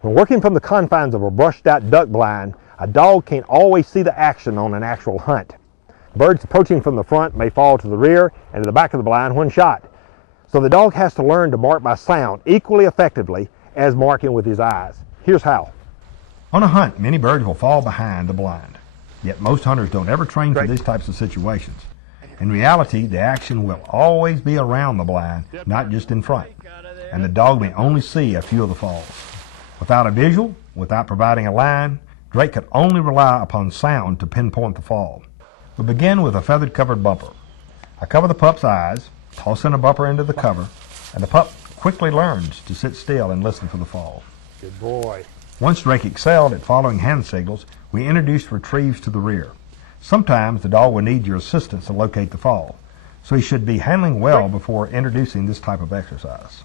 When working from the confines of a brushed out duck blind, a dog can't always see the action on an actual hunt. Birds approaching from the front may fall to the rear and to the back of the blind when shot. So the dog has to learn to mark by sound equally effectively as marking with his eyes. Here's how. On a hunt, many birds will fall behind the blind. Yet most hunters don't ever train for these types of situations. In reality, the action will always be around the blind, not just in front. And the dog may only see a few of the falls. Without a visual, without providing a line, Drake could only rely upon sound to pinpoint the fall. We begin with a feathered covered bumper. I cover the pup's eyes, toss in a bumper into the cover, and the pup quickly learns to sit still and listen for the fall. Good boy. Once Drake excelled at following hand signals, we introduced retrieves to the rear. Sometimes the dog will need your assistance to locate the fall, so he should be handling well before introducing this type of exercise.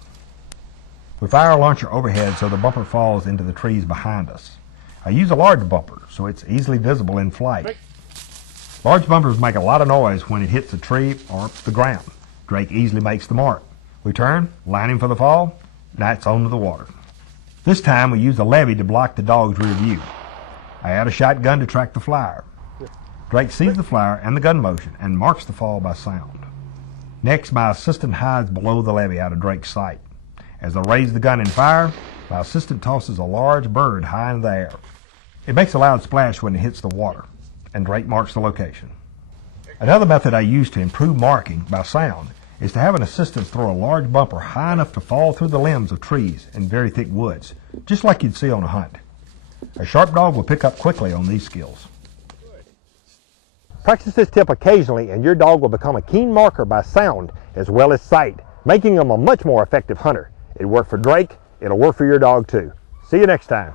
We fire a launcher overhead so the bumper falls into the trees behind us. I use a large bumper so it's easily visible in flight. Large bumpers make a lot of noise when it hits a tree or the ground. Drake easily makes the mark. We turn, line him for the fall, now it's on to the water. This time we use a levee to block the dog's rear view. I add a shotgun to track the flyer. Drake sees the flyer and the gun motion and marks the fall by sound. Next, my assistant hides below the levee out of Drake's sight. As I raise the gun and fire, my assistant tosses a large bird high in the air. It makes a loud splash when it hits the water, and Drake marks the location. Another method I use to improve marking by sound is to have an assistant throw a large bumper high enough to fall through the limbs of trees in very thick woods, just like you'd see on a hunt. A sharp dog will pick up quickly on these skills. Practice this tip occasionally and your dog will become a keen marker by sound as well as sight, making him a much more effective hunter. It worked for Drake, it'll work for your dog too. See you next time.